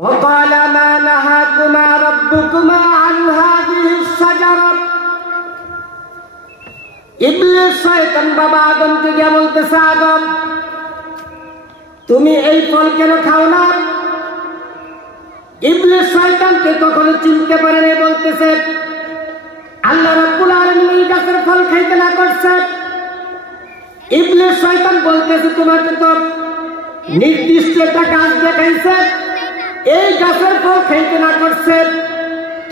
وقال ما نهاكما ربكما عن هذه الشجرة ইবলিস শয়তান বাবা আদমকে গিয়ে বলতেছে, আদম তুমি এই ফল কেন খাও না? ইবলিস শয়তানকে কখনো চিনতে পারে না, বলতেছে আল্লাহ রাব্বুল আলামিন এই গাছের ফল খাইতে না করছে। ইবলিস শয়তান বলতেছে তোমাকে তো নির্দিষ্ট একটা গাছ দেখাইছে, এই গাছের ফল খাইতে না করছে,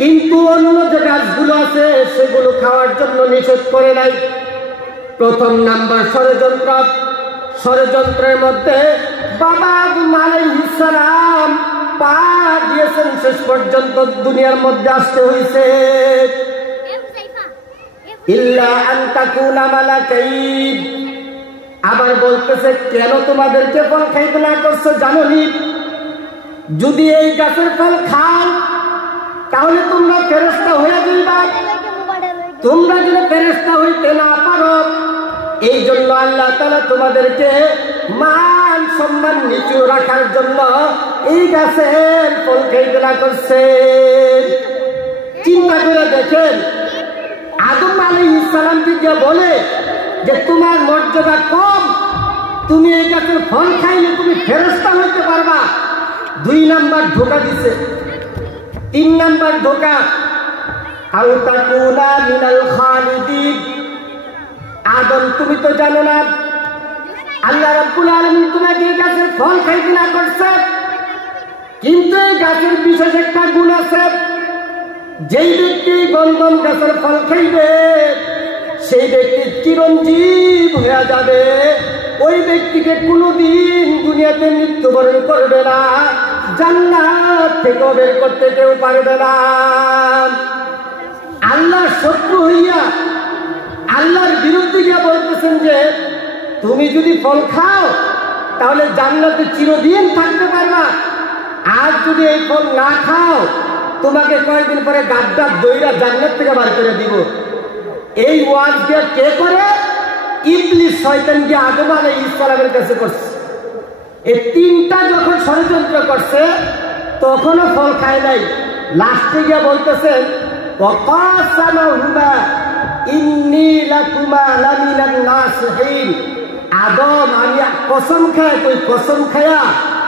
কিন্তু অন্য যে গাছগুলো আছে সেগুলো খাওয়ার জন্য নিষেধ করে নাই। প্রথম নাম্বার ষড়যন্ত্রের মধ্যে বাবা আদম আলাইহিস সালাম পা দিয়েছেন, শেষ পর্যন্ত দুনিয়ার মধ্যে আসতে হয়েছে। ইল্লা আন তাকুনা মালাকাইন, আবার বলতেছে কেন তোমাদেরকে ফল খাইতে না করছো জানো নি? যদি এই গাছের ফল খাও তাহলে তোমরা ফেরেশতা হয়ে যাইবা, তোমরা যদি ফেরেশতা হইতে না পারো এই জন্য আল্লাহ তাআলা তোমাদেরকে মান সম্মান নিচু রাখার জন্য এই গাছের ফল খাইতে না করছে। চিন্তা করে দেখেন, আদম আলাইহিস সালামকে বলে যে তোমার মর্যাদা কম, তুমি এই গাছের ফল খাইলে তুমি ফেরেশতা হইতে পারবা। 2 নাম্বার ধোঁকা দিছে। 3 নাম্বার ধোঁকা, আও তাকুনা মিনাল খালিদিন, আদম তুমি তো জানো না আল্লাহ রাব্বুল আলামিন তোমাকে এই গাছের ফল খাইতে না করছে, কিন্তু এই গাছের বিশেষ একটা গুণ আছে, যেই ব্যক্তি গন্ধম গাছের ফল খাইবে সেই ব্যক্তি চিরঞ্জীব হয়ে যাবে, ওই ব্যক্তিকে কোনোদিন দুনিয়াতে মৃত্যুবরণ করবে না, জান্নাত থেকে বের করতে কেউ পারবে না। আল্লাহর শত্রু হইয়া আল্লাহর বিরুদ্ধে গিয়ে বলতেছেন যে তুমি যদি ফল খাও তাহলে জান্নাতে চিরদিন থাকতে পারবা, আর যদি এই ফল না খাও তোমাকে কয়েকদিন পরে গাদ্দার দইরা জান্নাত থেকে বার করে দিব। এই ওয়াজ দিয়ে কে করে? ইবলিস শয়তান গিয়ে আদম আলাইহিস সালামের কাছে করছে। এই 3টা যখন ষড়যন্ত্র করছে তখনও ফল খায় নাই, লাস্টে গিয়ে বলতেছেন ওয়াকাসামাহুমা ইন্নী লাকুমা লামিনান নাসিহিন, আদম আমি কসম খাই, তুই কসম খায়া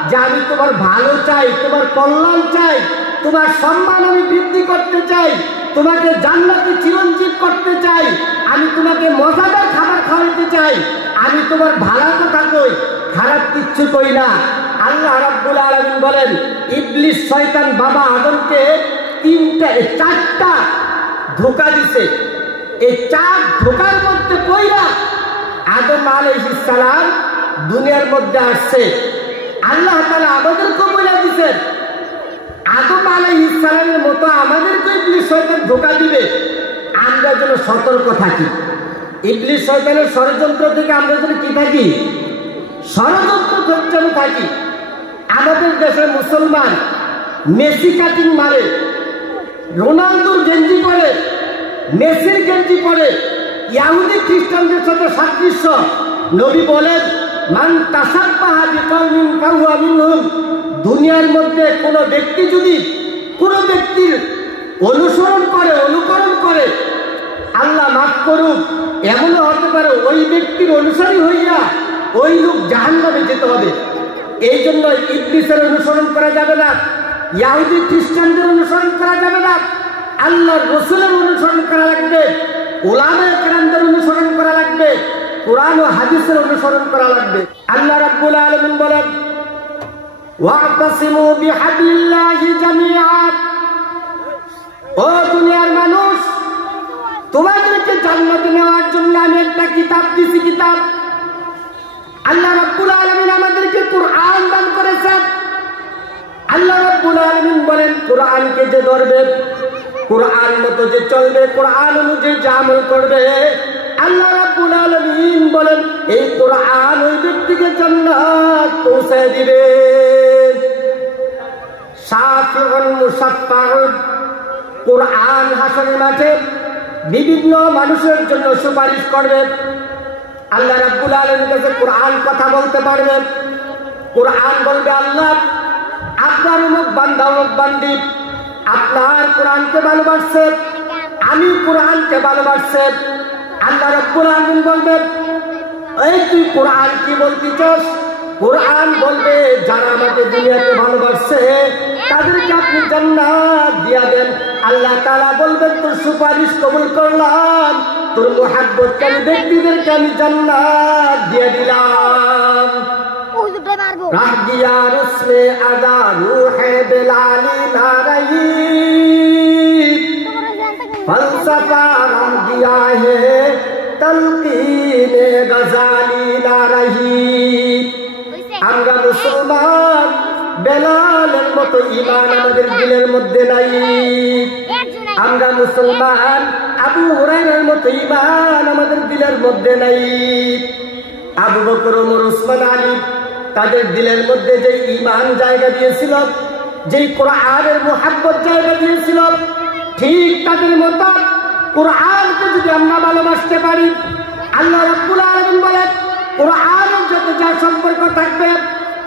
যে আমি তোমার ভালো চাই, তোমার কল্যাণ চাই, তোমার সম্মান আমি বৃদ্ধি করতে চাই, তোমাকে জান্নাতে চিরঞ্জীব করতে চাই, আমি তোমাকে মজাদার খাবার খাওয়াতে চাই, আমি তোমার ভালো কথা কই, খারাপ কিচ্ছু কই না। আল্লাহ রাব্বুল আলামিন বলেন ইবলিস শয়তান বাবা আদমকে 4টা ধোঁকা দিছে। এই 4 ধোঁকার মধ্যে পইরা আদম আলাইহিস সালাম দুনিয়ার মধ্যে আসছে। আল্লাহ তাআলা আমাদেরকে বলে দিয়েছেন আদম আলাইহিস সালামের মতো আমাদেরকে ইবলিস শয়তান ধোঁকা দিবে, আমরা যেন সতর্ক থাকি। ইবলিস শয়তানের ষড়যন্ত্র থেকে আমরা যেন কি থাকি? ষড়যন্ত্র যেন থাকি। আমাদের দেশের মুসলমান মেসি কাটিং মারে, রোনালদোর গেঞ্জি পরে, মেসির গেঞ্জি পরে, ইহুদি খ্রিস্টানদের সাথে সাদৃশ্য। নবী বলেন মান তাসাব্বাহা বিকওমিন ফাহুয়া মিনহুম, দুনিয়ার মধ্যে কোনো ব্যক্তি যদি কোনো ব্যক্তির অনুকরণ করে আল্লাহ মাফ করুক, এমনও হতে পারে ওই ব্যক্তির অনুসারী হইয়া ওই লোক জাহান্নামে যেতে হবে। এই জন্য ইবলিসের অনুসরণ করা যাবে না, ইহুদি খ্রিস্টানদের অনুসরণ করা যাবে না, আল্লাহর রাসূলের অনুসরণ করা লাগবে, উলামায়ে কেরামদের অনুসরণ করা লাগবে, কোরআন ও হাদিসের অনুসরণ করা লাগবে। আল্লাহ রাব্বুল আলামিন বলেন ওয়াতাসিমু বিহাবিল্লাহি জামিআ, ও দুনিয়ার মানুষ তোমাদেরকে জান্নাতে নেওয়ার জন্য আমি একটা কিতাব দিছি। কিতাব আল্লাহ রাব্বুল আলামিন আমাদেরকে কোরআন দান করেছেন। আল্লাহ রাব্বুল আলামিন বলেন কোরআনকে যে ধরবে, কোরআন মতো যে চলবে, কোরআন অনুযায়ী যে আমল করবে, আল্লাহ রাব্বুল আলামিন বলেন এই কোরআন ওই ব্যক্তিকে জান্নাত পৌঁছে দিবে। শাফিউন মুশাফফাউন, কোরআন হাসরের মাঠে বিভিন্ন মানুষের জন্য সুপারিশ করবে। আল্লাহ রাব্বুল আলামিনের কাছে কোরআন কথা বলতে পারবে। কোরআন বলবে আল্লাহ আপনার অমুক বান্দা অমুক বান্দি আপনার কোরআনকে ভালোবাসছে, আমি কোরআনকে ভালোবাসছে। আল্লাহ রাব্বুল আলামিন বলবেন, এই তুই কোরআন কি বলতেছস? কোরআন বলবে যারা আমাকে দুনিয়াতে ভালোবাসছে তাদেরকে আপনি জান্নাত দিয়া দেন। আল্লাহ তাআলা বলবেন তোর সুপারিশ কবুল করলাম, তোর মুহাব্বতকারী ব্যক্তিদেরকে আমি জান্নাত দিয়ে দিলাম। রাহ গিয়া রসমে আদা রূহে বেলালি না রহি, ফলসফা রাহ গিয়া হে তলকিনে গজালি না রহি। আমরা মুসলমান, বেলালের মতো ঈমান আমাদের দিলের মধ্যে নাই। আমরা মুসলমান, আবু হুরায়রার মতো ঈমান আমাদের দিলের মধ্যে নাই। আবু বকর, ওমর, ওসমান, আলী তাদের দিলের মধ্যে যে ঈমান জায়গা দিয়েছিল, যেই কোরআনের মুহাব্বত জায়গা দিয়েছিল, ঠিক তাদের মতো কোরআনকে যদি আমরা ভালোবাসতে পারি, আল্লাহ রাব্বুল আলামিন বলেন কোরআনের সাথে যার সম্পর্ক থাকবে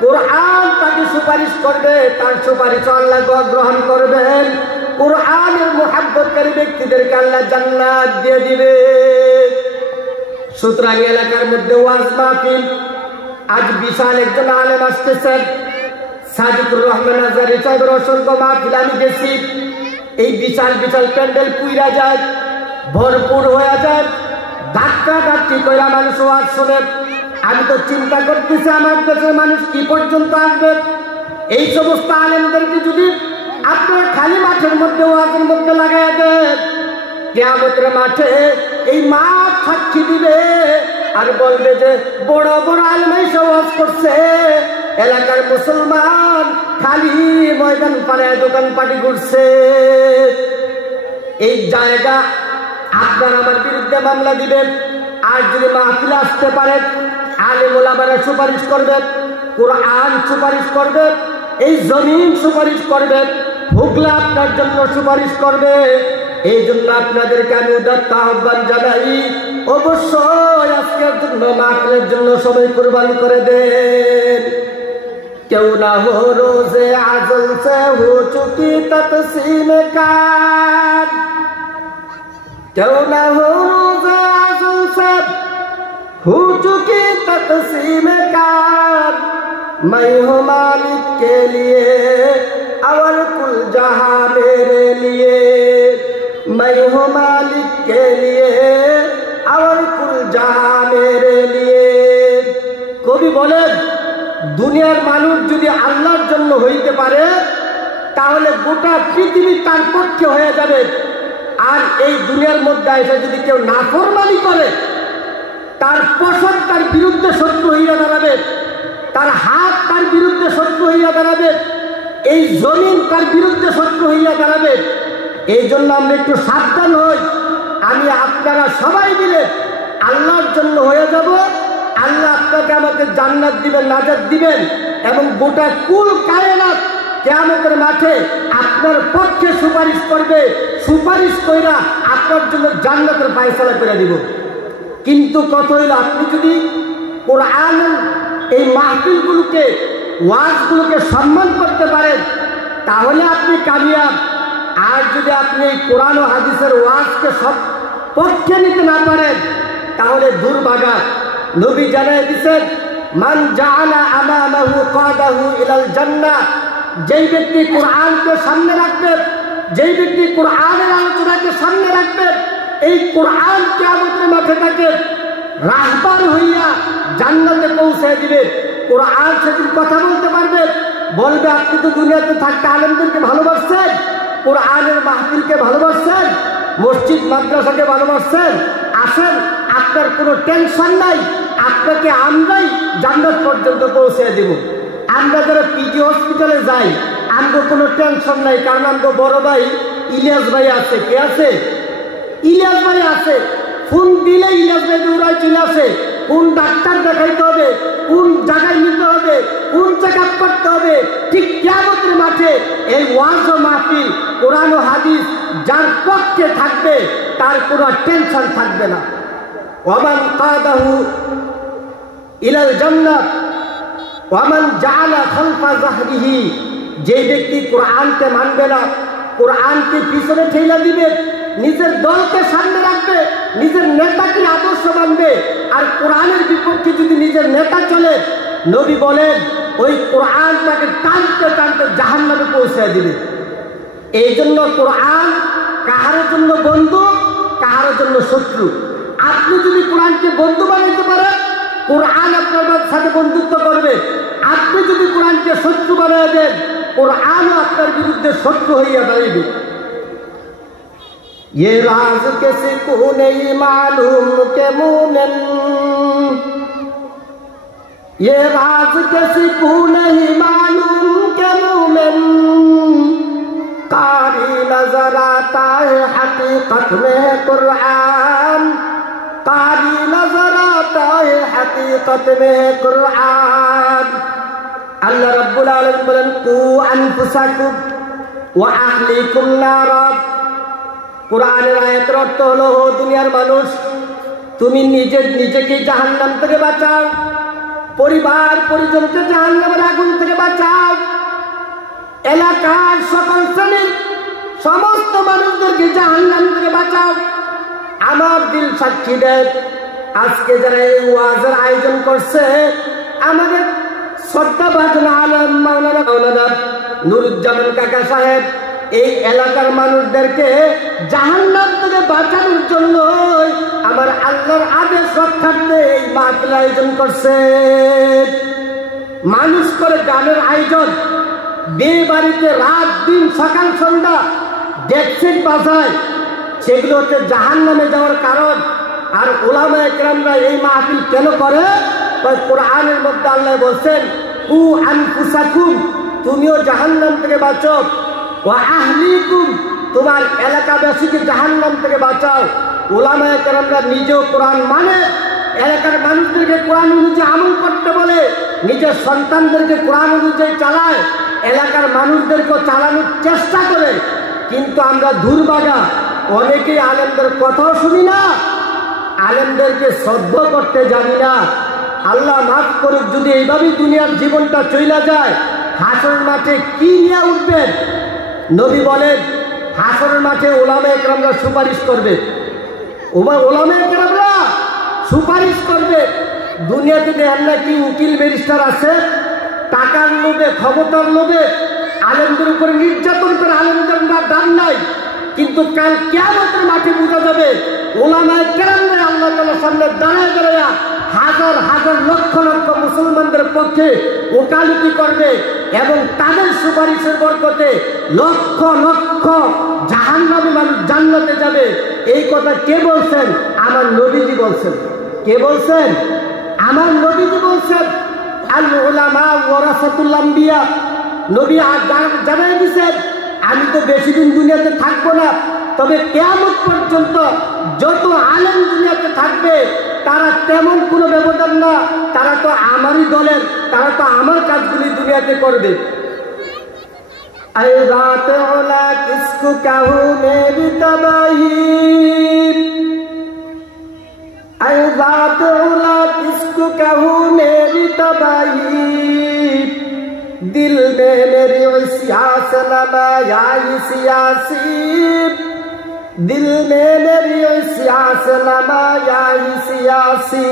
কোরআন তাকে সুপারিশ করবে, তার সুপারিশ আল্লাহ গ্রহণ করবেন। কোরআনের মুহাব্বতকারী ব্যক্তিদেরকে আল্লাহ জান্নাত দিয়ে দিবে। সুতরাং এলাকার মধ্যে ওয়াজ মাহফিল, আজ বিশাল একজন আলেম আসতেছেন, সাদিকুর রহমান আজহারী সাহেবের অসংখ্য মাহফিল আমি গেছি। এই বিশাল বিশাল প্যান্ডেল পুইরা যায়, ভরপুর হয়ে যায়, ধাক্কা ধাক্কি কইরা মানুষ ওয়াজ শোনে। আমি তো চিন্তা করতেছি আমার দেশের মানুষ কি পর্যন্ত আসবে। এই সমস্ত আলেমদেরকে যদি আপনারা খালি মাঠের মধ্যে ওয়াজের মধ্যে লাগাই দেন, কিয়ামতের মাঠে এই মাঠ সাক্ষী দিবে আর বলবে যে বড় বড় আলেম এসে ওয়াজ করছে, এলাকার মুসলমান খালি ময়দান পাড়ায় দোকান পাটি করছে। এই জায়গা আপনার আমার বিরুদ্ধে মামলা দিবেন। আর যদি মাহফিলে আসতে পারেন, আলেম ওলামারা সুপারিশ করবে, কোরআন সুপারিশ করবে, এই জমিন সুপারিশ করবে, হুগলা আপনার জন্য সুপারিশ করবে। এই জন্য আপনাদেরকে আমি উদাত্ত আহ্বান জানাই, অবশ্যই আজকের জন্য মাহফিলের জন্য সবাই কুরবানি করে দেন। কেউ না হো রোজে আজল সে হো চুকি তকসীম কার, কেউ না হো রোজে আজল সে हो चुकी तकसीम कार, मैं हूँ मालिक के लिए और कुल जहां मेरे लिए, मैं हूँ मालिक के लिए और कुल जहां मेरे लिए। কবি বলেন দুনিয়ার মানুষ যদি আল্লাহর জন্য হইতে পারে তাহলে গোটা পৃথিবী তার পক্ষে হয়ে যাবে। আর এই দুনিয়ার মধ্যে এসে যদি কেউ নাফরমানি করে তার পছন্দ তার বিরুদ্ধে শত্রু হইয়া দাঁড়াবে, তার হাত তার বিরুদ্ধে শত্রু হইয়া দাঁড়াবে, এই জমিন তার বিরুদ্ধে শত্রু হইয়া দাঁড়াবে। এই জন্য আমরা একটু সাবধান হই। আমি আপনারা সবাই মিলে আল্লাহর জন্য হয়ে যাব। আল্লাহ আপনাকে আমাকে জান্নাত দিবেন, নাজাত দিবেন এবং গোটা কুল কায়নাত কিয়ামতের মাঠে আপনার পক্ষে সুপারিশ করবে। সুপারিশ কইরা আপনার জন্য জান্নাতের ফয়সালা করে দিব। কিন্তু কত হইল আপনি যদি কোরআন এই মাহফিলগুলোকে ওয়াজগুলোকে সম্মান করতে পারেন তাহলে আপনি কামিয়াব। আর যদি আপনি কোরআন ও হাদিসের ওয়াজকে সব পক্ষে নিতে না পারেন তাহলে দুর্ভাগা। নবী জানায় দিয়েছেন, মান জাআলা আমামাহু কাদাহু ইলাল জান্নাহ, যেই ব্যক্তি কোরআনকে সামনে রাখবে, যেই ব্যক্তি কোরআনের আলোচনাকে সামনে রাখবে, এই কোরআন কিয়ামতের মাঠে তাকে রাহবার হইয়া জান্নাতে পৌঁছে দিবে। কোরআন সেদিন কথা বলতে পারবে, বলবে আপনি তো দুনিয়াতে থাকতে আলেমদেরকে ভালোবাসছেন, কোরআনের মাহফিলকে ভালোবাসছেন, মসজিদ মাদ্রাসাকে ভালোবাসছেন, আসেন আপনার কোনো টেনশন নাই, আপনাকে আমরাই জান্নাত পর্যন্ত পৌঁছে দিব। আমরা যারা পিজি হসপিটালে যাই আমাদের কোনো টেনশন নাই, কারণ আমাদের বড় ভাই ইলিয়াস ভাই আছে। কে আছে? ইলিয়াস ভাই আছে। ফোন দিলে ইলিয়াস ভাই দৌড়ায় চলে আসে। কোন ডাক্তার দেখাইতে হবে, কোন জায়গায় নিতে হবে, কোন চেক আপ করতে হবে, ঠিক কিয়ামতের মাঠে এই ওয়াজ ও মাহফিল কোরআন ও হাদিস যার পক্ষে থাকবে তার কোনো টেনশন থাকবে না। ওয়ামান কাদাহু ইলাল জান্নাত ওয়ামান জাআলা খালফা যাহরিহি, যে ব্যক্তি কোরআনকে মানবে না, কোরআনকে পিছনে ঠেলে দিবে, নিজের দলকে সামনে রাখবে, নিজের নেতাকে আদর্শ মানবে, আর কোরআনের বিপক্ষে যদি নিজের নেতা চলে, নবী বলেন ওই কোরআন তাকে টানতে টানতে জাহান্নামে পৌঁছে দিবে। এই জন্য কোরআন কাহার জন্য বন্ধু, কাহার জন্য শত্রু। আপনি যদি কোরআনকে বন্ধু বানাইতে পারেন, কোরআন আপনার সাথে বন্ধুত্ব করবে। আপনি যদি কোরআনকে শত্রু বানিয়ে দেন, কোরআনও আপনার বিরুদ্ধে শত্রু হইয়া দাঁড়াইবে। ये राज किसी को नहीं मालूम के मोमिन, ये राज किसी को नहीं मालूम के मोमिन, कारी नजर आता है हकीकत में कुरान, कारी नजर आता है हकीकत में कुरान। अल्लाह रब्बुल आलमीन बोलेन कू अनफुसाकुम ওয়া আহলিকুম নারা। কোরআনের আয়াতের অর্থ হলো, ও দুনিয়ার মানুষ, তুমি নিজেকে জাহান্নাম থেকে বাঁচাও, পরিবার পরিজনকে জাহান্নামের আগুন থেকে বাঁচাও, এলাকার সকল শ্রেণীর সমস্ত মানুষদেরকে জাহান্নাম থেকে বাঁচাও। আমার দিল সাক্ষী দেয়, আজকে যারা এই ওয়াজের আয়োজন করছে, আমাদের শ্রদ্ধাভাজন আলেম মাওলানা নুরুজ্জামান কাকা সাহেব এই এলাকার মানুষদেরকে জাহান্নাম থেকে বাঁচানোর জন্য আমার আল্লাহর আদেশ রক্ষার্থে এই মাহফিল আয়োজন করছে। মানুষ করে গানের আয়োজন, বিয়ে বাড়িতে রাত দিন সকাল সন্ধ্যা ডেকসিট বাজায়, সেগুলো হচ্ছে জাহান্নামে যাওয়ার কারণ। আর উলামায়ে কেরামরা এই মাহফিল কেন করে? কোরআনের মধ্যে আল্লাহ বলছেন, কু আনফুসাকুম, তুমিও জাহান্নাম থেকে বাঁচো, ওয়া আহলিকুম, তোমার এলাকাবাসীকে জাহান্নাম থেকে বাঁচাও। উলামায়ে কেরামরা নিজেও কোরআন মানে, এলাকার মানুষদেরকে কোরআন অনুযায়ী আমল করতে বলে, নিজের সন্তানদেরকে কোরআন অনুযায়ী চালায়, এলাকার মানুষদেরকেও চালানোর চেষ্টা করে। কিন্তু আমরা দুর্ভাগা, অনেকেই আলেমদের কথাও শুনি না, আলেমদেরকে শ্রদ্ধা করতে জানি না। আল্লাহ মাফ করুক, যদি এইভাবেই দুনিয়ার জীবনটা চলে যায়, হাসরের মাঠে কি নিয়ে উঠবেন? নবী বলেন, হাসরের মাঠে উলামায়ে কেরামরা সুপারিশ করবে, উলামায়ে কেরামরা সুপারিশ করবে। দুনিয়াতে দেখেন না কি উকিল ব্যারিস্টার আছে, টাকার লোভে ক্ষমতার লোভে আলেমদের উপরে নির্যাতন করে, আলেমদের দাম নাই। কিন্তু কাল কিয়ামতের মাঠে বোঝা যাবে উলামায়ে কেরামরা আল্লাহ তাআলার সামনে দাঁড়ায় দাঁড়ায় হাজার হাজার লক্ষ লক্ষ মুসলমানদের পক্ষে ওকালতি করবে, এবং তাদের সুপারিশের বরকতে লক্ষ লক্ষ জাহান্নামী মানুষ জান্নাতে যাবে। এই কথা কে বলছেন? আমার নবীজি বলছেন। কে বলছেন? আমার নবীজি বলছেন। আল উলামা ওয়ারাসাতুল আম্বিয়া, নবী জানাই দিয়েছেন, আমি তো বেশি দিন দুনিয়াতে থাকবো না, তবে কিয়ামত পর্যন্ত যত আলেম দুনিয়াতে থাকবে তারা তেমন কোনো ব্যবধান না, তারা তো আমারই দলের, তারা তো আমার কাজগুলি দুনিয়াতে করবে। আয় রাত ওলা কিসকু কাহু মেরি তবাহি, আয় রাত ওলা কিসকু কাহু মেরি তবাহি, दिल में मेरी सियास नमाया सियासी, दिल में मेरी सियास नमाया सियासी,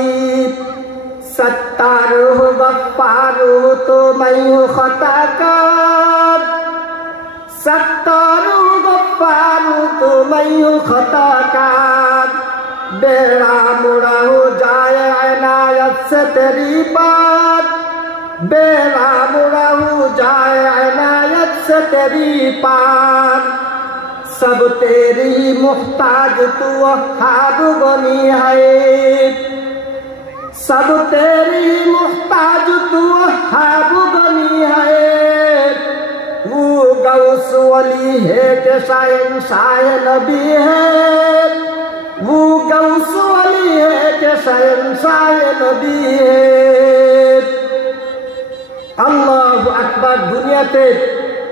सत्तार हो गफ्फार हो तो मैं हूँ खताकार, सत्तार हो गफ्फार हो तो मैं हूँ खताकार, बेड़ा मुड़ा हो जाए इनायत से तेरी बात, बेड़ा मुड़ा हो जाए इनायत से तेरी पार, सब तेरी मुख्ताज तू वहाब बनी है, सब तेरी मुख्ताज तू वहाब बनी है, वो गौस वली है के शहंशाह नबी है, वो गौस वली है के शहंशाह नबी है। আল্লাহু আকবার। দুনিয়াতে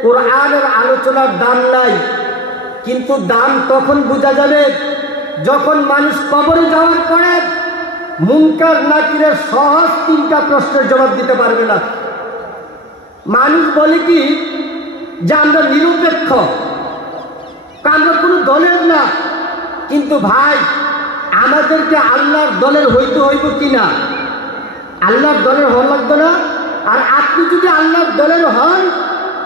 কোরআনের আলোচনার দাম নাই, কিন্তু দাম তখন বোঝা যাবে যখন মানুষ কবরে যাওয়ার পরে মুনকার নাকিরের সহজ 3টা প্রশ্নের জবাব দিতে পারবে না। মানুষ বলে কি, যে আমরা নিরপেক্ষ, আমরা কোনো দলের না। কিন্তু ভাই, আমাদেরকে আল্লাহর দলের হইতে হইব কিনা? আল্লাহর দলের হওয়া লাগবে না? আর আপনি যদি আল্লাহর দলের হন,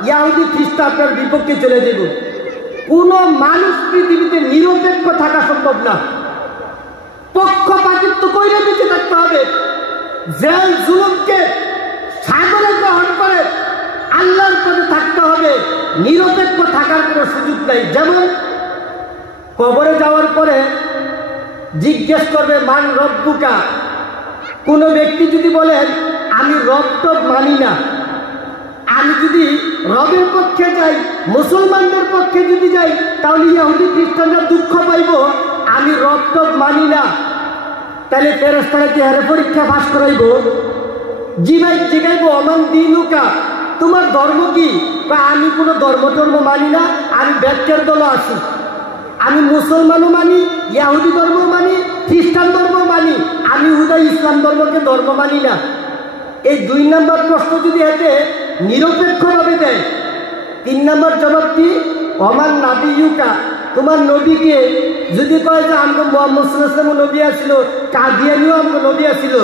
ইহুদি খ্রিস্ট আপনার বিপক্ষে চলে যাব। কোনো মানুষ পৃথিবীতে নিরপেক্ষ থাকা সম্ভব না। পক্ষপাতিত্ব কইরে বেঁচে থাকতে হবে। যে জুলুমকে সাগরে গ্রহণ করে আল্লাহর পথে থাকতে হবে। নিরপেক্ষ থাকার কোনো সুযোগ নাই। যেমন কবরে যাওয়ার পরে জিজ্ঞেস করবে মান রব্বুকা। কোনো ব্যক্তি যদি বলেন আমি রব তো মানি না, আমি যদি রবের পক্ষে যাই, মুসলমানদের পক্ষে যদি যাই, তাহলে ইহুদি খ্রিস্টানরা দুঃখ পাইব আমি রব তো মানি না। তাহলে ফেরেশতারা কি হারে পরীক্ষা পাস করাইব? জিগাইব অমান দিনুকা, তোমার ধর্ম কি? বা আমি কোনো ধর্ম মানি না, আমি ব্যক্তির দল আছি। আমি মুসলমানও মানি, ইহুদি ধর্ম মানি, খ্রিস্টান ধর্ম মানি, আমি হুদা ইসলাম ধর্মকে ধর্ম মানি না। এই 2 নম্বর প্রশ্ন যদি এতে নিরপেক্ষভাবে দেয়, 3 নম্বর জবাব কি? অমান নাবিয়ুকা, তোমার নবীকে যদি কয় যে আমরা মুহাম্মদ সাল্লাল্লাহু আলাইহি ওয়াসাল্লাম নবী আসছিল, কাদিয়ানিও আমরা নবী আসছিল,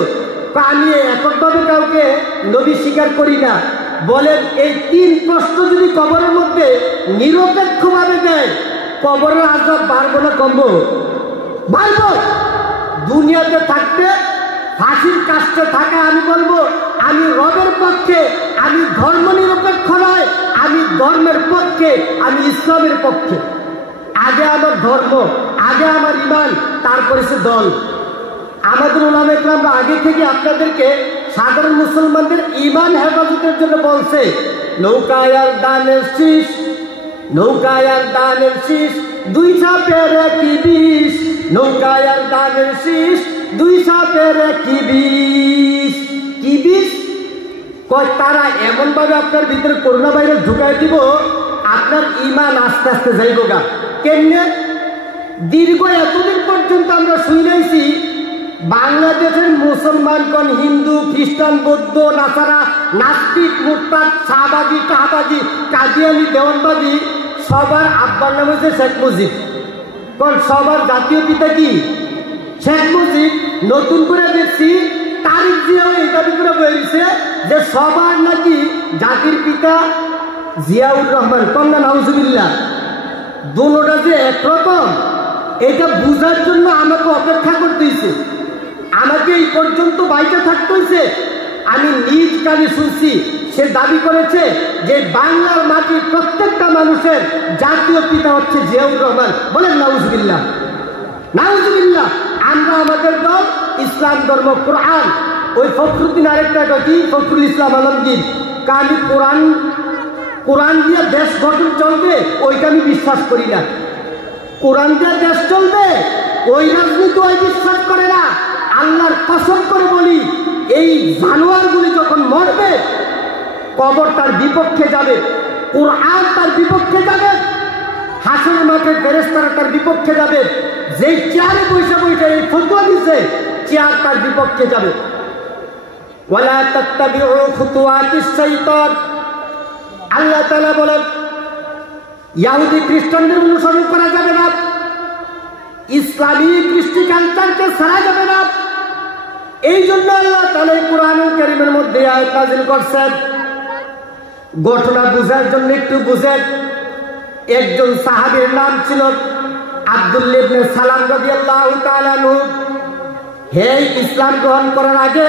আমি এককভাবে কাউকে নবী স্বীকার করি না। বলেন এই 3 প্রশ্ন যদি কবরের মধ্যে নিরপেক্ষভাবে দেয়, কবরের আযাব বাড়বো না কমবো? বাড়বো। দুনিয়াতে থাকতে ফাঁসির কাছে থাকা আমি বলবো আমি রবের পক্ষে, আমি ধর্ম নিরপেক্ষ নয়, আমি ধর্মের পক্ষে, আমি ইসলামের পক্ষে। আগে আমার ধর্ম, আগে আমার ঈমান, তারপরে সে দল। আমাদের উলামা ইকরামরা আগে থেকে আপনাদেরকে সাধারণ মুসলমানদের ঈমান হেফাজতের জন্য বলছে নৌকায় আর দানের শীষ, নৌকায় আর দানের শীষ 2 সাপের একই বিষ, নৌকায় আর দানের শীষ 2 সাপের একই বিষ। কি বিষ? তারা এমন ভাবে আপনার ভিতরে করোনা ভাইরাস ঢুকাই দিব, আপনার ঈমান আস্তে আস্তে যাইব গা। কেমনে? দীর্ঘ এতদিন পর্যন্ত আমরা শুনেছি বাংলাদেশের মুসলমানগণ হিন্দু, খ্রিস্টান, বৌদ্ধ, নাসারা, নাস্তিক, মুরতাদ, শাহবাগী, কাহাবাগী, কাদিয়ানি, দেওয়ানবাগী সবার আব্বার নাম হচ্ছে শেখ মুজিব। কারণ সবার জাতীয় পিতা কি? শেখ মুজিব। নতুন করে দেখছি তারিখ জিয়াও এই দাবি করে বলেছে যে সবার নাকি জাতির পিতা জিয়াউর রহমান। কন্যা নাউজুবিল্লাহ। দুটোটা যে একরকম, এটা বুঝার জন্য আমাকে অপেক্ষা করতে হয়েছে, আমাকে এই পর্যন্ত বাইরে থাকতে হয়েছে। আমি নিজ কানে শুনছি সে দাবি করেছে যে বাংলার মাটির প্রত্যেকটা মানুষের জাতীয় পিতা হচ্ছে জিয়াউর রহমান। বলেন নাউজুবিল্লাহ, নাউজুবিল্লাহ। আমরা আমাদের দল ইসলাম ধর্ম, কোরআন। ওই ফখরুদ্দিন আরেকটা কি ফখরুল ইসলাম আলমগীর, আমি কোরআন দিয়ে দেশ গঠন চলবে ওইটা আমি বিশ্বাস করি না। কোরআন দিয়ে দেশ চলবে ওই রাজনীতি ওই বিশ্বাস করে না। আল্লাহর কসম করে বলি, এই জানোয়ারগুলি যখন মরবে কবর তার বিপক্ষে যাবে, কোরআন তার বিপক্ষে যাবে, হাসরের মাঠে ফেরেশতারা তার বিপক্ষে যাবে। যেই চেয়ারে বসে বসে এই ফতোয়া দিছে, চেয়ার তার বিপক্ষে যাবে। ওয়ালা তাত্তাবিউ খুতুওয়াতিশ শাইতান। আল্লাহ তাআলা বলেন ইহুদি খ্রিস্টানদের অনুসরণ করা যাবে না, ইসলামী কৃষ্টি কালচারকে ছাড়া যাবে না। এই জন্য আল্লাহ তাআলা কোরআনুল কারীমের মধ্যে আয়াত নাযিল করছেন। ঘটনা বুঝার জন্য একটু বুঝেন। একজন সাহাবীর নাম ছিল আব্দুল্লাহ ইবনে সালাম রাদিয়াল্লাহু তাআলা আনহু। হে ইসলাম গ্রহণ করার আগে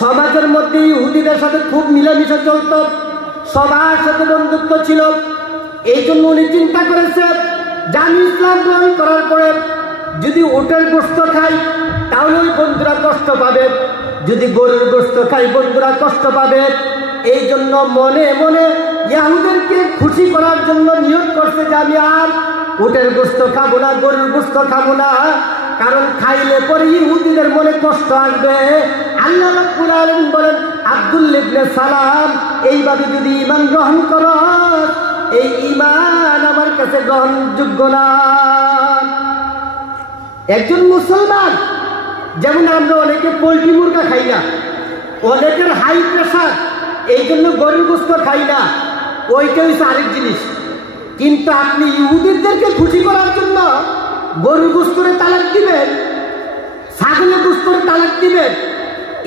সমাজের মধ্যে ইহুদিদের সাথে খুব মিলেমিশে চলত, সবার সাথে বন্ধুত্ব ছিল। এই জন্য উনি চিন্তা করেছেন যে আমি ইসলাম গ্রহণ করার পরে যদি উটের গোশত খাই তাহলে ওই বন্ধুরা কষ্ট পাবে, যদি গরুর গোশত খাই বন্ধুরা কষ্ট পাবে। এই জন্য মনে মনে ইহুদিদেরকে খুশি করার জন্য নিয়ত করছে যে আমি আর উটের গোশত খাবো না, গরুর গোশত খাবো না, কারণ খাইলে পরে ইহুদিদের মনে কষ্ট আসবে। আল্লাহ রাব্বুল আলামিন বলেন আব্দুল্লাহ ইবনে সালাম এইভাবে যদি ঈমান গ্রহণ করো, এই ঈমান আমার কাছে গ্রহণযোগ্য না। একজন মুসলমান, যেমন আমরা অনেকে পোল্ট্রি মুরগা খাই না, অনেকের হাই প্রেশার এই জন্য গরুর গোশত খাই না, ওইটা হচ্ছে আরেক জিনিস। কিন্তু আপনি ইহুদিদেরকে খুশি করার জন্য গরু গোশত তালাক দিবেন, ছাগলের গোশত তালাক দিবেন,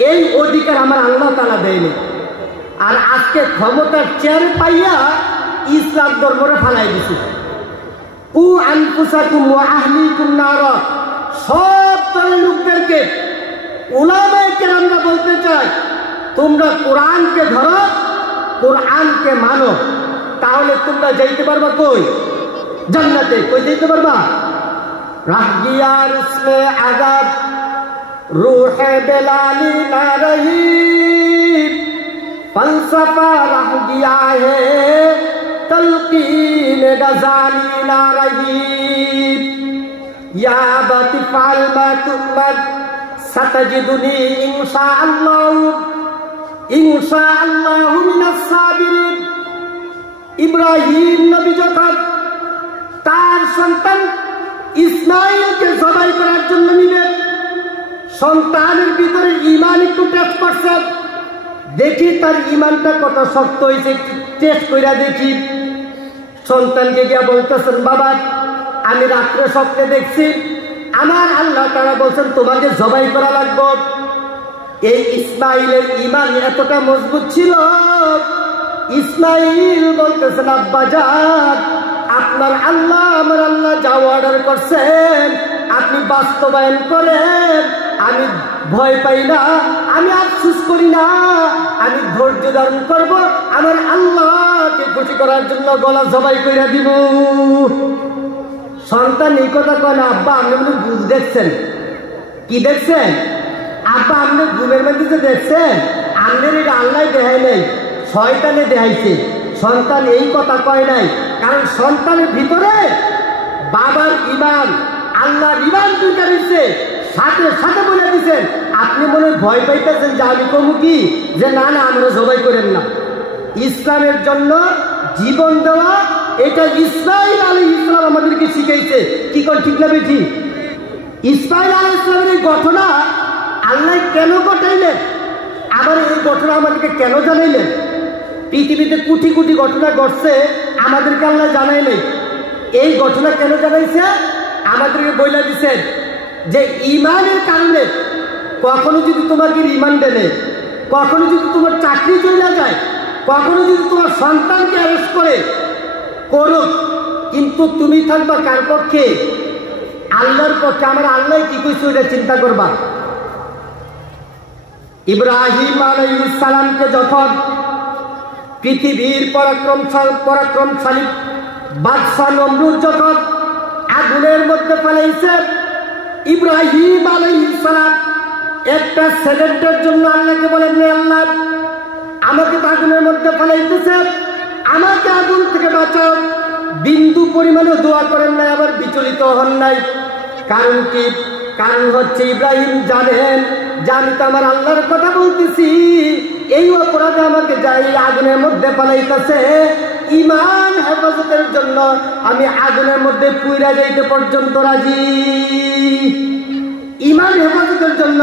এই অধিকার আমার আল্লাহ তাআলা দেয়নি। আর আজকে ক্ষমতার চেয়ার পাইয়া ইসলাম ধর্মরে ফালাই দিছে। কু আনফুসাকুম ওয়া আহলিকুম নার, সব দলের লোকদেরকে উলামায়ে কেরামরা বলতে চায় তোমরা কোরআনকে ধরো, কোরআনকে মানো, তাহলে তোমরা যাইতে পারবা কই? জান্নাতে। কই যাইতে পারবা? রাহ গিয়া রুসমে আযাব রূহে বেলালি না রহি, ফলসফা রাহ গিয়া হে তলকিন গজালি না রহি, ইয়া বাতি ফাল মা তুমাদ সাতাজিদুনি ইনশাআল্লাহু মিনাস সাবিরিন। ইব্রাহিম নবী যখন তার সন্তান ইসমাইলকে জবাই করার জন্য নিলেন, সন্তানের ভিতরে ঈমান একটু টেস্ট করছেন, দেখি তার ঈমানটা কত শক্ত হয়েছে, টেস্ট কইরা দেখি। সন্তানকে গিয়া বলতেছেন, বাবা আমি রাত্রে স্বপ্নে দেখছি আমার আল্লাহ তাআলা বলছেন তোমাকে জবাই করা লাগবে। এই ইসমাইলের ঈমান এতটা মজবুত ছিল, ইসমাইল বলতেছেন, আব্বা জান আপনার আল্লাহ আমার আল্লাহ যা অর্ডার করছেন আপনি বাস্তবায়ন করেন, আমি ভয় পাই না, আমি আফসোস করি না, আমি ধৈর্য ধারণ করব, আমার আল্লাহকে খুশি করার জন্য গলা জবাই কইরা দিব। সন্তান এই কথা কয় না, আব্বা আপনি মনে বুঝ দেখছেন। কি দেখছেন? আব্বা আপনি ঘুমের মধ্যে দেখছেন, আপনার এটা আল্লাহ দেখায় নাই, শয়তানে দেখাইছে। সন্তান এই কথা কয় নাই, কারণ সন্তানের ভিতরে বাবার ঈমান আল্লাহর ঈমান দুইটা রয়েছে, সাথে সাথে বলে দিচ্ছেন। আপনি মনে ভয় পাইতেছেন যে আমি কমু কি, যে না না আমরা জবাই করেন না। ইসলামের জন্য জীবন দেওয়া এটা ইসমাইল আলাইহিস সালাম আমাদেরকে শিখাইছে। কি কোন ঠিক না বেঠি? ইসমাইল আলাইহিস সালামের এই ঘটনা আল্লাহ কেন ঘটাইলেন, আবার এই ঘটনা আমাদেরকে কেন জানাইলেন? পৃথিবীতে কোটি কোটি ঘটনা ঘটছে, আমাদেরকে আল্লাহ জানাই নাই। এই ঘটনা কেন জানাইছে? আমাদেরকে বইলা দিচ্ছেন যে ঈমানের কারণে কখনো যদি তোমাকে রিমান্ড দেনে, কখনো যদি তোমার চাকরি চলে যায়, কখনো যদি তোমার সন্তানকে অ্যারেস্ট করে করুক, কিন্তু তুমি থাকবা কার পক্ষে? আল্লাহর পক্ষে। আমার আল্লাহ কি কইছে ওইটা চিন্তা করবা। ইব্রাহিম আলাইহিস সালামকে যখন পৃথিবীর পরাক্রমশালী বাদশাহ নমরুদ যখন আগুনের মধ্যে ফেলাইছে, ইব্রাহিম আলাইহিস সালাম একটা সেকেন্ডের জন্য আল্লাহকে বলেন, আল্লাহ আমাকে তো আগুনের মধ্যে ফেলাইতেছে, আমাকে আগুন থেকে বাঁচাও। বিন্দু পরিমাণে দোয়া করেন নাই, আবার বিচলিত হন নাই। কারণ কি? কারণ হচ্ছে ইব্রাহিম জানেন যে আমি তো আমার আল্লাহর কথা বলতেছি, এই অপরাধে আমাকে যাই আগুনের মধ্যে ফেলাইতেছে, ঈমান হেফাজতের জন্য আমি আগুনের মধ্যে পুইরা যাইতে পর্যন্ত রাজি। ঈমান হেফাজতের জন্য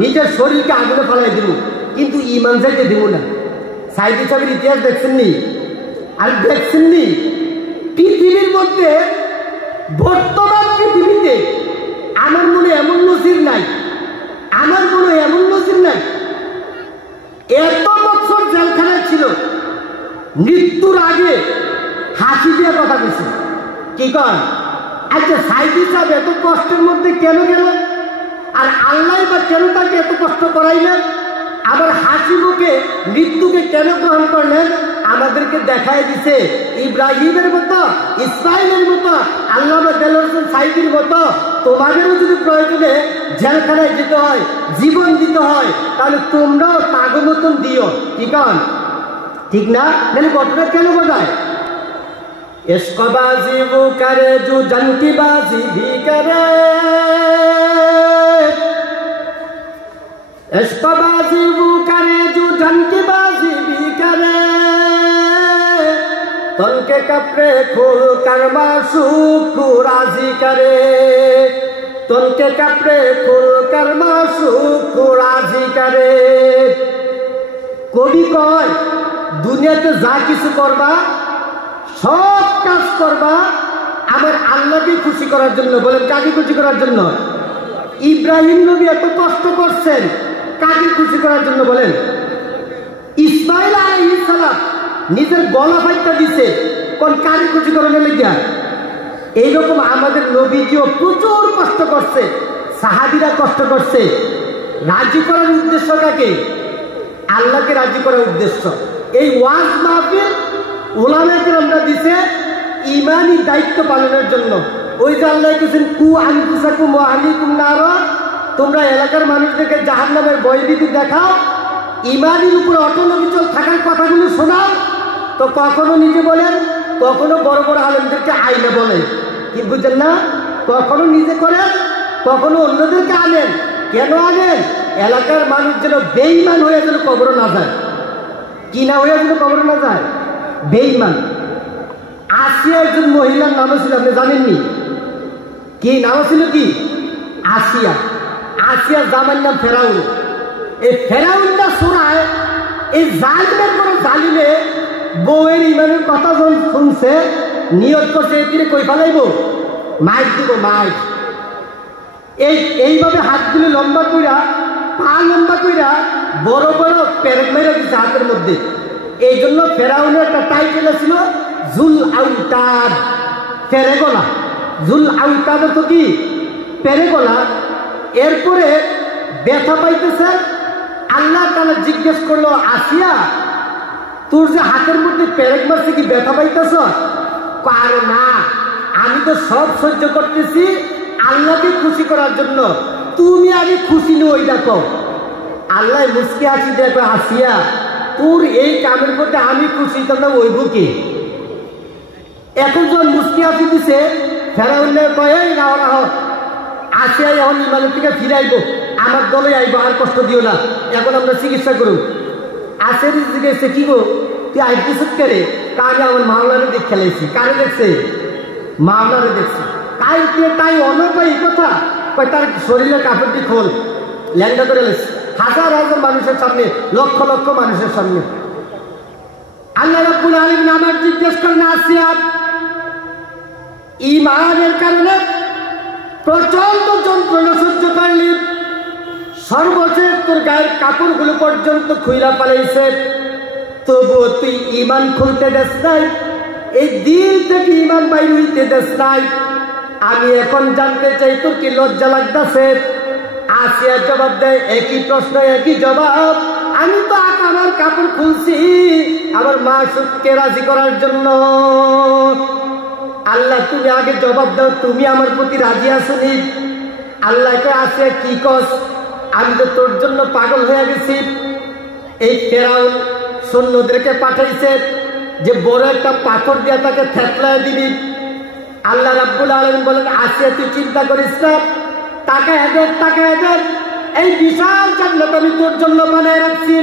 নিজের শরীরকে আগুনে ফেলাই দিব, কিন্তু ঈমান যাইতে দিব না। সাইদি সাহেবের ইতিহাস দেখছেননি? আর দেখছেননি পৃথিবীর মধ্যে, বর্তমান পৃথিবীতে আমার মনে এমন নজির নাই, আমার মনে এমন নজির নাই। এত বছর জেলখানায় ছিল, মৃত্যুর আগে হাসি দিয়ে কথা বলছে। কি কর? আচ্ছা সাইদি সাহেব এত কষ্টের মধ্যে কেন গেল? আর আল্লাহ বা কেন তাকে এত কষ্ট করাইলেন? আবার হাসি মুখে মৃত্যুকে কেন গ্রহণ করলেন? আমাদেরকে দেখায় দিছে ইব্রাহিমের মতো, ইসমাইলের মতো, আল্লামা দেলোয়ার হোসেন সাইদির মতো তোমাদেরও যদি প্রয়োজনে জেলখানায় যেতে হয়, জীবন দিতে হয়, তাহলে তোমরাও তাগো মতন দিও। ঠিক ঠিক না? তাহলে ঘটনা কেন ঘটায়? ইশকবাজি वो करे जो जन की बाजी भी करे, इश्कबाजी वो करे जो जन की बाजी भी करे, तन के कपड़े खोल कर माशूक को राजी करे, तन के कपड़े खोल कर माशूक को राजी करे। कवि कय দুনিয়াতে যা কিছু করবা সব কাজ করবা আমার আল্লাহকে খুশি করার জন্য। বলেন কাকে খুশি করার জন্য? ইব্রাহিম নবী এত কষ্ট করছেন কাকে খুশি করার জন্য? বলেন ইসমাইল আলাইহিস সালাম নিজের গলা ফাইটা দিছে কোন কাকে খুশি করার লেগে? এইরকম আমাদের নবীজিও প্রচুর কষ্ট করছে, সাহাবীরা কষ্ট করছে। রাজি করার উদ্দেশ্য কাকে? আল্লাহকে রাজি করার উদ্দেশ্য। এই ওয়াজ মাহফিল উলামায়ে কেরামরা দিছে ইমানি দায়িত্ব পালনের জন্য। ওই যে আল্লাহ বলেছেন কু আনফুসাকুম ওয়া আহলিকুম নার, তোমরা এলাকার মানুষদেরকে জাহান্নামের ভয়ভীতি দেখাও, ইমানের উপর অটল অবিচল থাকার কথাগুলো শোনাও। তো কখনো নিজে বলেন, কখনো বড় বড় আলেমদেরকে আইনে বলেন, কি বুঝেন না? কখনো নিজে করেন, কখনো অন্যদেরকে আনেন। কেন আনেন? এলাকার মানুষ যেন বেঈমান হয়ে যেন কবরে না যায়। কি না হয়ে যেন কবরে না যায়? বেঈমান। আসিয়া একজন মহিলার নাম ছিল, আপনি জানেননি? কি নাম ছিল? কি? আসিয়া। আসিয়ার জামার নাম ফেরাউন। এই ফেরাউনটা শোনায় এই জালিমের পরে জালিমে বউয়ের ইমানের কথা যখন শুনছে নিয়ত করছে এদিকে কই ফেলাইব, মাইক দিব মাইক। এইভাবে হাতগুলি লম্বা কইরা, পা লম্বা কইরা বড় বড় পেরেক মেরে দিচ্ছে হাতের মধ্যে। এই জন্য ফেরাউনের একটা টাইটেল ছিল জুল আউতাদ, পেরেগলা। জুল আউতাদ তো কি? পেরেগলা। এরপরে ব্যথা পাইতেছে, আল্লাহ তাআলা জিজ্ঞেস করলো আসিয়া তোর যে হাতের মধ্যে পেরেক মারছে কি ব্যথা পাইতেছ? আর না, আমি তো সব সহ্য করতেছি আল্লাহকে খুশি করার জন্য, তুমি আগে খুশি নো ওই দেখো। আল্লাহ মুস্কি হাসি দেখো, আসিয়া তোর এই কামের মধ্যে আমি খুশি তো না ওই বুকে। এখন যখন মুস্কি হাসি দিছে ফেরাউনের কয়ে না আসিয়া এখন ইমানের থেকে ফিরে আইব, আমার দলে আইব, আর কষ্ট দিও না, এখন আমরা চিকিৎসা করুন। আসের জিজ্ঞেস কি গো তুই আইতেছ কেড়ে? কাজে আমার মাওলারে দেখ খেলাইছি। কারে দেখছে? মাওলারে দেখছি। তাই অনপাই কথা তার শরীরের কাপড়টি খোল, ল্যাংটা করে লেছে হাজার হাজার মানুষের সামনে, লক্ষ লক্ষ মানুষের সামনে। আল্লাহ রাব্বুল আলামিন আমার জিজ্ঞেস করেন আসিয়া ঈমানের কারণে প্রচন্ড যন্ত্রণা সহ্য করলি, সর্বশেষ তোর গায়ের কাপড়গুলো পর্যন্ত খুইরা পালাইছে, তবুও তুই ঈমান খুলতে দেস নাই, এই দিল থেকে ঈমান বাইর হইতে দেস নাই। আমি এখন জানতে চাই তোর কি লজ্জা লাগতেছে? আসিয়া জবাব দেয় একই প্রশ্ন একই জবাব, আমি তো আমার কাপড় খুলছি আমার মাসুদকে রাজি করার জন্য। আল্লাহ তুমি আগে জবাব দাও, তুমি আমার প্রতি রাজি আছো নি? আল্লাহকে আসিয়া কি কস? আমি তো তোর জন্য পাগল হয়ে গেছি। এই ফেরাউন সৈন্যদেরকে পাঠাইছে যে বড় একটা পাথর দিয়ে তাকে থেতলায় দিবি। আল্লাহ রাব্বুল আলামিন বলেন আসিয়া তুই চিন্তা করিস না, তাকায় দেখ তাকায় দেখ, এই বিশাল জান্নাত আমি তোর জন্য বানায় রাখছি।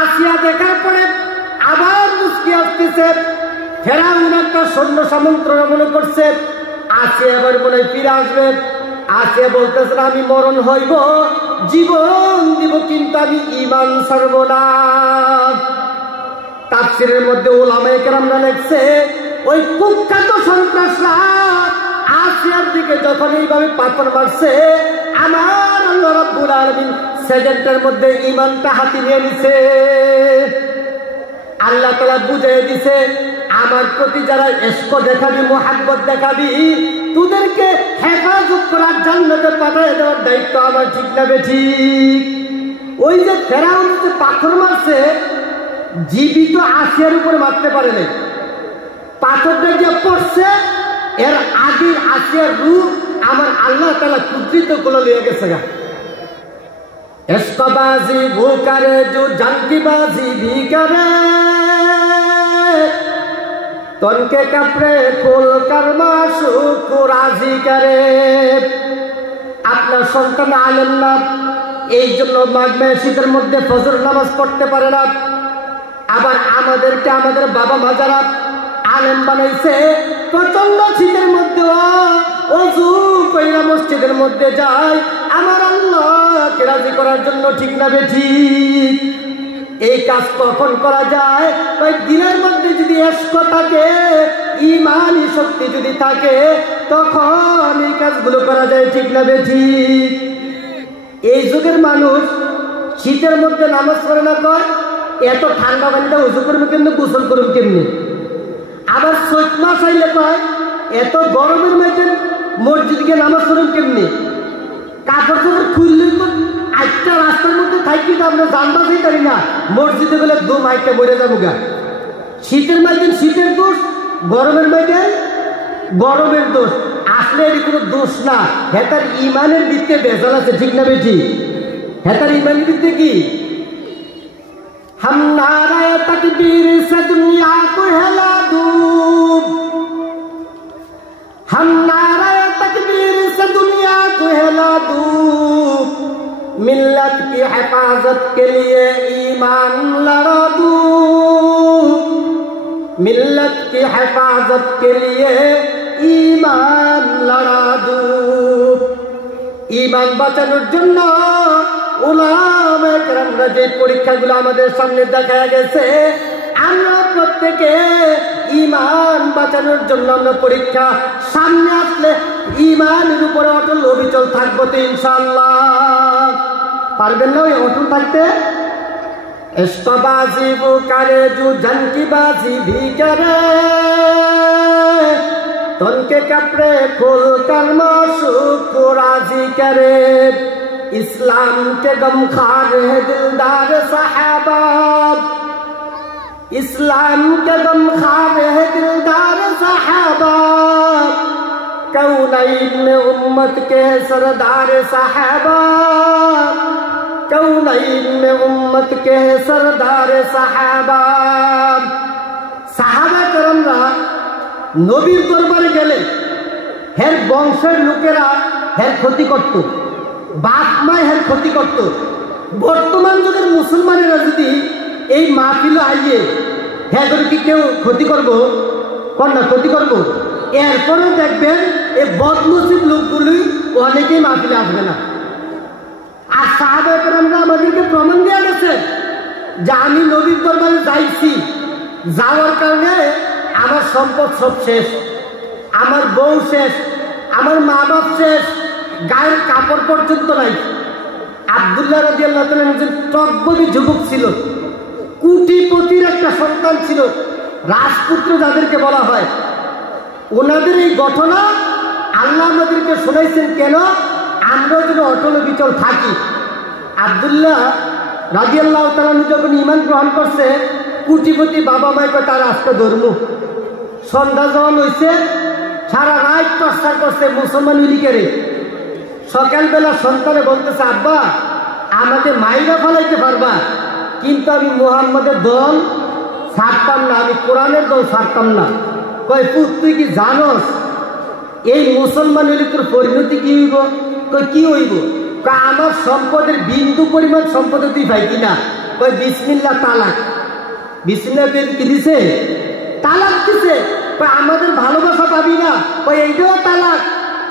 আসিয়া দেখার পরে আবার মুস্কি আসতেছে। ফেরাউন একটা সৈন্য সামন্ত্রণ মনে করছে আসিয়া এবার মনে ফিরে আসবে। আসিয়া বলতেছে আমি মরণ হইব, জীবন দিব, কিন্তু আমি ঈমান ছাড়ব না। তাফসীরের মধ্যে উলামায়ে কেরামরা লেখছে ওই কুখ্যাত সন্ত্রাসরা আসিয়ার দিকে যখন এইভাবে পাথর মারছে, আমার আল্লাহ রাব্বুল আলামিন সেকেন্ডের মধ্যে ঈমানটা হাতে নিয়ে নিছে। আল্লাহ তাআলা বুঝিয়ে দিছে আমার প্রতি যারা ইশক দেখাবি, মুহাব্বত দেখাবি, তোদেরকে হেফাজত করার জান্নাতে পাঠিয়ে দেওয়ার দায়িত্ব আমার, ঠিক না বেঠিক? ওই যে ফেরাউন যে পাথর মারছে জীবিত আসিয়ার উপরে মারতে পারে নাই, পাথরটা যে পড়ছে এর আগের আসিয়ার রূপ আমার আল্লাহ তাআলা কুদরত গুলো লিয়ে গেছে। ইশকবাজি वो करे जो जान की बाजी भी करे, तन के कपड़े खोल कर माशूक को राजी करे। আপনার সন্তান আলেম না, এই জন্য মাঘ মাসের মধ্যে ফজর নামাজ পড়তে পারে না। আবার আমাদেরকে আমাদের বাবা মা যারা আলেম বানাইছে প্রচন্ড শীতের মধ্যে ওযু কইরা মসজিদের মধ্যে যায় আমার আল্লাহকে রাজি করার জন্য, ঠিক না বেঠিক? এই কাজ কখন করা যায়? ওই দিলের মধ্যে যদি ইশক থাকে, ঈমানি শক্তি যদি থাকে, তখন এই কাজগুলো করা যায়। ঠিক না বেঠিক? এই যুগের মানুষ শীতের মধ্যে নামাজ পড়ে না, কয় এত ঠান্ডা পানিতে উজু করবে কেমনি, গোসল করবে কেমনি। আবার চৈত মাস আইলে কয় এত গরমের মধ্যে মসজিদে গিয়ে নামাজ পড়বেন কেমনি। কাপড় চোপড় খুললে তো একটা রাস্তার মধ্যে থাকি তো আমরা জানবা যেতে পারি না, মসজিদে গেলে দম আইটা বলে যাবো গা। শীতের মাঝে শীতের দোষ, গরমের মাঝে গরমের দোষ। আসলে এর কোনো দোষ না, হেতার ইমানের ভিত্তিতে বেজাল আছে। ঠিক না বেশি? হেতার ইমানের ভিত্তিতে কি? हम नारे तकबीर से दुनिया को हिला दूं, हम नारे तकबीर से दुनिया को हिला दूं, मिल्लत की हिफाजत के लिए ईमान लड़ा दूं, मिल्लत की हिफाजत के लिए ईमान लड़ा दूं। ईमान বাঁচানোর জন্য উলামায়ে কেরামরা যে পরীক্ষাগুলো আমাদের সামনে দেখা গেছে, আমরা প্রত্যেকে ঈমান বাঁচানোর জন্য আমরা পরীক্ষা সামনে আসলে ঈমানের উপরে অটল অবিচল থাকবো তো ইনশাআল্লাহ। পারবেন না ওই অটল থাকতে? ইশকবাজি वो करे जो जन की बाजी भी करे, तन के कपड़े खोल कर माशूक को राजी करे, इस्लाम के गमखार है दिलदार सहाबा, इस्लाम के गमखार है दिलदार सहाबा, कौनैन में उम्मत के सरदार सहाबा, कौनैन में उम्मत के सरदार सहाबा। साहाबा करमरा নবীর দরবারে গেলে হের বংশের লোকেরা হের ক্ষতি করত, বাপ মায় হের ক্ষতি করত। বর্তমান যুগের মুসলমানেরা যদি এই মাহফিলে আইয়ে হ্যাঁ করে কি কেউ ক্ষতি করবো? কন্যা ক্ষতি করবো? এরপরেও দেখবেন এই বদনসিব লোকগুলি অনেকেই মাহফিলে আসবে না। আর সাহাবা কেরামরা আমাদেরকে প্রমাণ দেওয়া গেছে যে আমি নবীর দরবারে যাইছি, যাওয়ার কারণে আমার সম্পদ সব শেষ, আমার বউ শেষ, আমার মা বাপ শেষ, গায়ের কাপড় পর্যন্ত নাই। আব্দুল্লাহ রাদিয়াল্লাহু তাআলা একজন টকবগি যুবক ছিল, কোটিপতির একটা সন্তান ছিল, রাজপুত্র যাদেরকে বলা হয়। ওনাদের এই ঘটনা আল্লাহ আমাদেরকে শোনাইছেন কেন? আমরা যেন অটল বিচল থাকি। আব্দুল্লাহ রাদিয়াল্লাহু তাআলা যখন ঈমান গ্রহণ করছে, কোটিপতি বাবা মাইকে তার আজকে ধর্ম। সন্ধ্যা যখন হয়েছে, সারা রাত চর্চা করছে মুসলমান উলিকেরে। সকালবেলা সন্তানে বলতেছে, আব্বা আমাকে মাইরা ফেলাইতে পারবা, কিন্তু আমি মুহাম্মদের দল ছাড়তাম না, আমি কোরআনের দল ছাড়তাম না। কয় পুত তুই কি জানস এই মুসলমান হইলে তোর পরিণতি কি হইব? কয় কি হইব? কয় আমার সম্পদের বিন্দু পরিমাণ সম্পদে তুই পাইতি না। কয় বিসমিল্লাহ তালাক। বিসমিল্লাহ কি দিছে? তালাক দিছে। কয় আমাদের ভালোবাসা পাবি না। কয় এইটাও তালাক।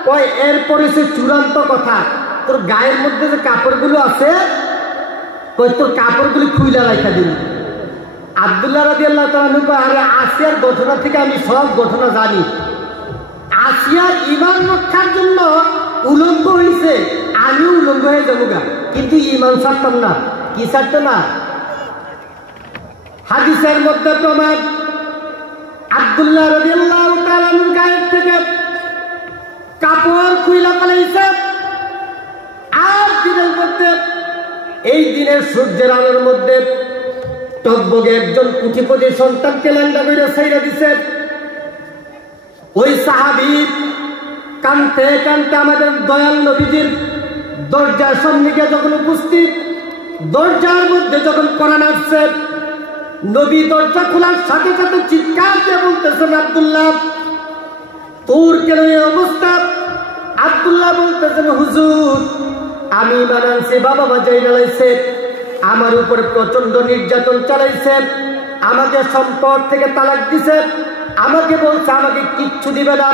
কয় এরপরে সে চূড়ান্ত কথা, তোর গায়ের মধ্যে যে কাপড়গুলো আছে, কয় তোর কাপড়গুলি খুইলা রাখা দিন। আব্দুল্লাহ রাদিয়াল্লাহু তাআলা কয় আরে আসিয়ার ঘটনা থেকে আমি সব ঘটনা জানি। আসিয়ার ঈমান রক্ষার জন্য উলঙ্গ হয়েছে, আমিও উলঙ্গ হয়ে যাবো গা, কিন্তু ঈমান ছাড়তাম না। কি ছাড়তো না? হাদিসের মধ্যে প্রমাণ, আব্দুল্লাহ রাদিয়াল্লাহু তাআলা গায়ের থেকে কাপড় খুইলা ফেলাইছে। আর দিনের মধ্যে, এই দিনের সূর্যের আলোর মধ্যে টকবগে একজন কোটিপতি সন্তানকে ল্যাংড়া করে ছাইড়া দিছে। ওই সাহাবী কানতে কানতে আমাদের দয়াল নবীজির দরজার সামনে গিয়ে যখন উপস্থিত, দরজার মধ্যে যখন কোরআন আসছে, নবী দরজা খোলার সাথে সাথে চিৎকার দিয়ে বলতেছেন, আব্দুল্লাহ তোর কেন এই অবস্থা? আব্দুল্লাহ বলতেছেন, হুজুর আমি বানানছি, বাবা মা যাই নালাইছে, আমার উপরে প্রচন্ড নির্যাতন চালাইছে, আমাকে সম্পদ থেকে তালাক দিছে, আমাকে বলছে আমাকে কিচ্ছু দিবে না,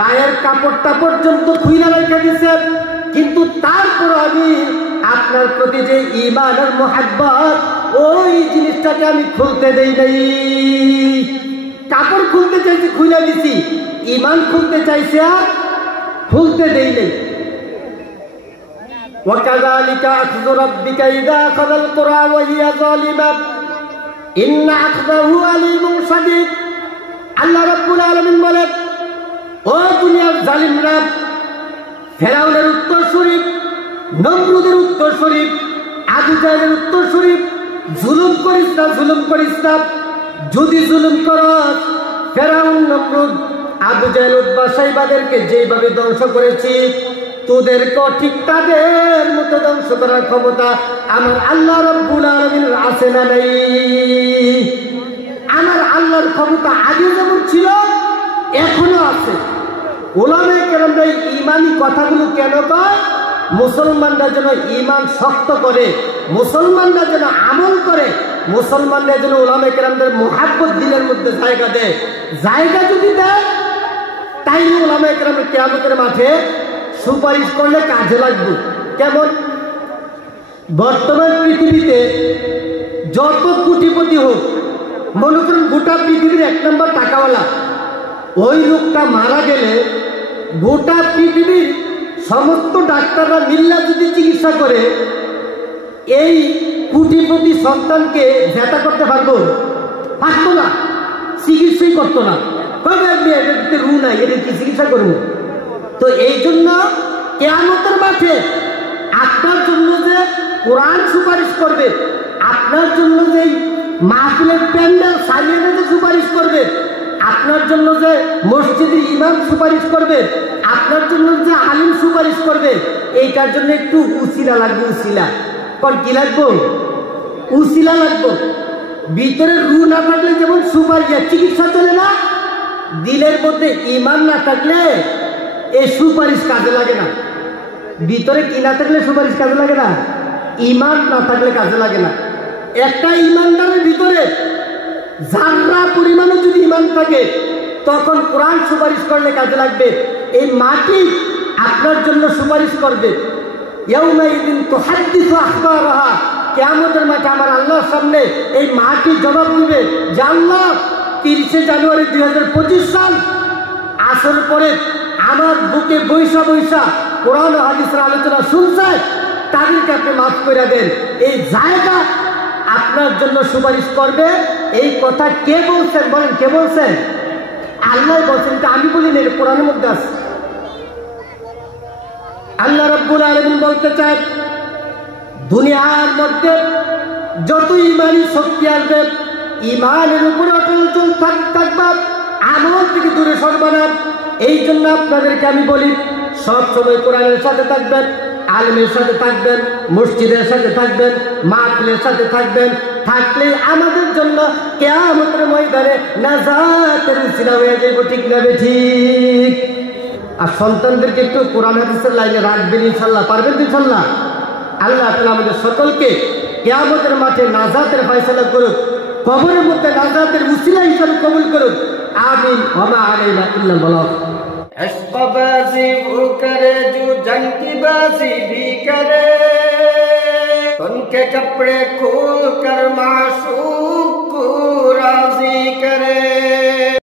গায়ের কাপড়টা পর্যন্ত খুইলা রেখে দিছে, কিন্তু তারপর আমি আপনার প্রতি যে ঈমান আর মুহাব্বত ওই জিনিসটাকে আমি খুলতে দেই নাই। কাপড় খুলতে চাইছি খুলে দিছি, ইমান খুলতে চাইছে আর খুলতে দেই নাই। وَكَذَلِكَ أَخْذُ رَبِّكَ إِذَا أَخَذَ الْقُرَى وَهِيَ ظَالِمَةٌ إِنَّ أَخْذَهُ أَلِيمٌ شَدِيدٌ। আল্লাহ রাব্বুল আলামিন বলেন, ও দুনিয়ার জালিমরা, ফেরাউনের উত্তরসূরি, নমরুদের উত্তরসূরি, আবু জাহেলের উত্তরসূরি, জুলুম করিস না, জুলুম করিস না। যদি জুলুম করস, ফেরাউন, নমরুদ, আবু জাহেল, উতবা, সাইবাদেরকে যেভাবে ধ্বংস করেছি, তোদেরকেও ঠিক তাদের মতো ধ্বংস করার ক্ষমতা আমার আল্লাহ রাব্বুল আলামিনের আছে না নাই? আমার আল্লাহর ক্ষমতা আগে যেমন ছিল এখনো আছে। উলামায়ে কেরামরা ঈমানি কথাগুলো কেন কয়? মুসলমানরা যেন ঈমান শক্ত করে, মুসলমানরা যেন আমল করে, মুসলমানরা যেন উলামায়ে কেরামদের মুহাব্বত দিলের মধ্যে জায়গা দেয়। জায়গা যদি দেয় তাইলে উলামায়ে কেরাম কিয়ামতের মাঠে সুপারিশ করলে কাজে লাগবে। কেমন? বর্তমান পৃথিবীতে যত কোটিপতি হোক, মনে করুন গোটা পৃথিবীর 1 নম্বর টাকাওয়ালা, ওই লোকটা মারা গেলে গোটা পৃথিবীর সমস্ত ডাক্তাররা মিল্লা যদি চিকিৎসা করে, এই কোটিপতি সন্তানকে ব্যথা করতে পারবো? পারতো না, চিকিৎসাই করতো না। কবে আপনি এটাতে রু নাই, এটা কি চিকিৎসা করবো? তো এই জন্য কিয়ামতের মাঠে আপনার জন্য যে কোরআন সুপারিশ করবে, আপনার জন্য যে মাহফিলের প্যান্ডেল সাজিয়ে যে সুপারিশ করবে, আপনার জন্য যে মসজিদের ইমাম সুপারিশ করবে, আপনার জন্য যে আলিম সুপারিশ করবে, এইটার জন্য একটু উসিলা লাগবে। উসিলা কোন কি লাগবো? উসিলা লাগবো। ভিতরে রু না থাকলে যেমন সুপারিশ চিকিৎসা চলে না, দিলের মধ্যে ইমান না থাকলে এই সুপারিশ কাজে লাগে না। ভিতরে কি না থাকলে সুপারিশ কাজে লাগে না? ইমান না থাকলে কাজে লাগে না। একটা ইমানদারের ভিতরে জাররা পরিমাণও যদি ইমান থাকে, তখন কোরআন সুপারিশ করলে কাজে লাগবে। এই মাটি আপনার জন্য সুপারিশ করবে। ইয়াউমাইদিন তুহাদ্দিসু আখবারাহা, কিয়ামতের মাঠে আমার আল্লাহর সামনে এই মাটি জবাব দিবে যে আল্লাহ, 30 জানুয়ারি 2025 সাল আসর পরে আমার বুকে বৈশা বৈশা কোরআন ও হাদিসের আলোচনা শুনছে, তাদেরকে আপনি মাফ করে দেন। এই জায়গা আপনার জন্য সুপারিশ করবে। এই কথা কে বলছেন? বলেন, কে বলছেন? আল্লাহ বলছেন। আমি বলি না, কোরআনের মধ্যে আছে। আল্লাহ রাব্বুল আলামিন বলতে চায়, দুনিয়ার মধ্যে যত ইমানি শক্তি আসবে, ইমানের উপরে অটল থাকবা, আমল থেকে দূরে সরবা না। এই জন্য আপনাদেরকে আমি বলি, সবসময় কোরআনের সাথে থাকবেন, আলেমের সাথে থাকবেন, মসজিদের সাথে থাকবেন, মাহফিলের সাথে থাকবেন। থাকলে আমাদের জন্য কিয়ামতের ময়দানে নাজাতের উসিলা হয়ে যাবে। ঠিক না ঠিক? আর সন্তানদেরকে একটু কোরআন হাদিসের লাইনে রাখবেন ইনশাল্লাহ। পারবেন ইনশাল্লাহ? আল্লাহ তাআলা আমাদের সকলকে কিয়ামতের মাঠে নাজাতের ফয়সালা করুক, কবরের মধ্যে নাজাতের উসিলা হিসাবে কবুল করুক। आमीन। वमा अलैना इल्ला बलाग। अश्कबाजी वो करे जो जंग की बाजी भी करे, उनके कपड़े खोल कर माशूक को राजी करे।